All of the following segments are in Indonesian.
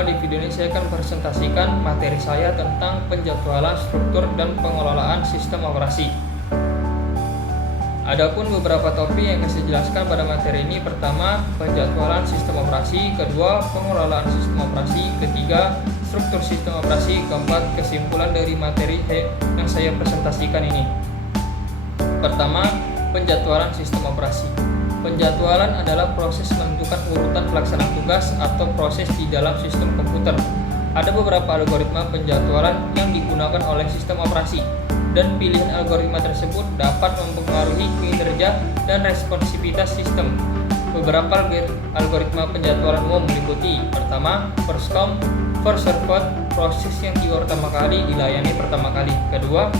bahwa di video ini saya akan presentasikan materi saya tentang penjadwalan, struktur, dan pengelolaan sistem operasi. Adapun beberapa topik yang saya jelaskan pada materi ini: pertama, penjadwalan sistem operasi; kedua, pengelolaan sistem operasi; ketiga, struktur sistem operasi; keempat, kesimpulan dari materi yang saya presentasikan ini. Pertama, penjadwalan sistem operasi. Penjadwalan adalah proses menentukan urutan pelaksanaan tugas atau proses di dalam sistem komputer. Ada beberapa algoritma penjadwalan yang digunakan oleh sistem operasi, dan pilihan algoritma tersebut dapat mempengaruhi kinerja dan responsivitas sistem. Beberapa algoritma penjadwalan umum meliputi: pertama, first come, first served, proses yang tiba pertama kali dilayani pertama kali; kedua,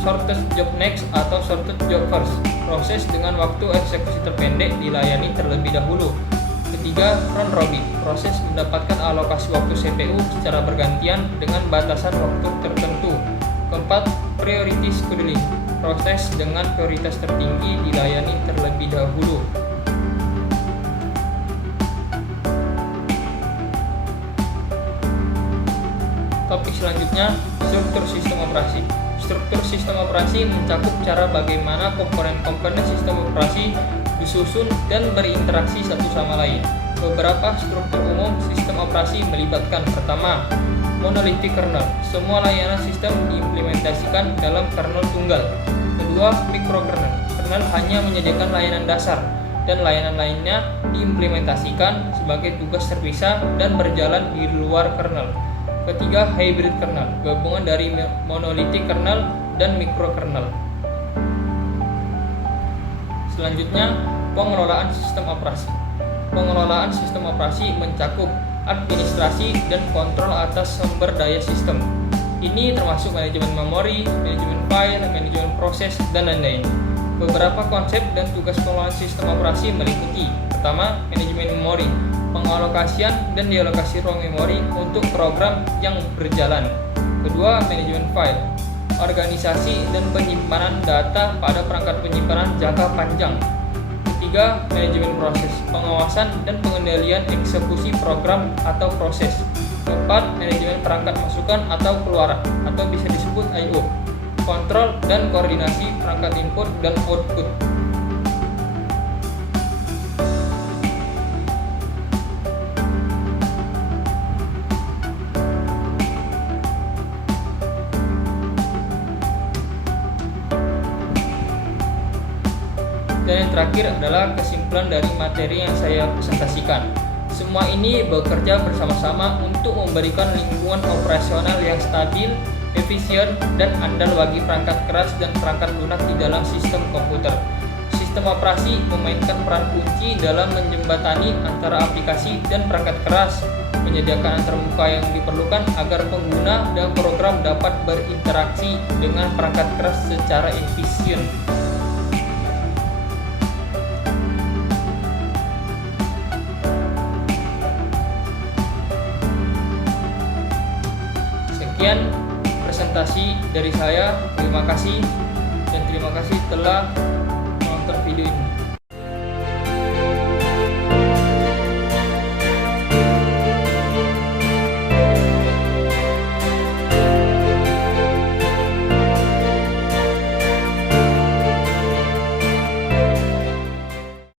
shortest job next atau shortest job first, proses dengan waktu eksekusi terpendek dilayani terlebih dahulu; ketiga, round robin, proses mendapatkan alokasi waktu CPU secara bergantian dengan batasan waktu tertentu; keempat, priority scheduling, proses dengan prioritas tertinggi dilayani terlebih dahulu. Topik selanjutnya, struktur sistem operasi. Struktur sistem operasi mencakup cara bagaimana komponen-komponen sistem operasi disusun dan berinteraksi satu sama lain. Beberapa struktur umum sistem operasi melibatkan: pertama, monolithic kernel, semua layanan sistem diimplementasikan dalam kernel tunggal; kedua, microkernel, kernel hanya menyediakan layanan dasar dan layanan lainnya diimplementasikan sebagai tugas terpisah dan berjalan di luar kernel; ketiga, hybrid kernel, gabungan dari monolithic kernel dan microkernel. Selanjutnya, pengelolaan sistem operasi. Pengelolaan sistem operasi mencakup administrasi dan kontrol atas sumber daya sistem. Ini termasuk manajemen memori, manajemen file, manajemen proses, dan lain-lain. Beberapa konsep dan tugas pengelolaan sistem operasi meliputi: pertama, manajemen memori, pengalokasian dan dialokasi ruang memori untuk program yang berjalan; kedua, manajemen file, organisasi dan penyimpanan data pada perangkat penyimpanan jangka panjang; ketiga, manajemen proses, pengawasan dan pengendalian eksekusi program atau proses; keempat, manajemen perangkat masukan atau keluaran atau bisa disebut I/O, kontrol dan koordinasi perangkat input dan output. Dan yang terakhir adalah kesimpulan dari materi yang saya presentasikan. Semua ini bekerja bersama-sama untuk memberikan lingkungan operasional yang stabil, efisien, dan andal bagi perangkat keras dan perangkat lunak di dalam sistem komputer. Sistem operasi memainkan peran kunci dalam menjembatani antara aplikasi dan perangkat keras, menyediakan antarmuka yang diperlukan agar pengguna dan program dapat berinteraksi dengan perangkat keras secara efisien. Sekian presentasi dari saya. Terima kasih telah menonton video ini.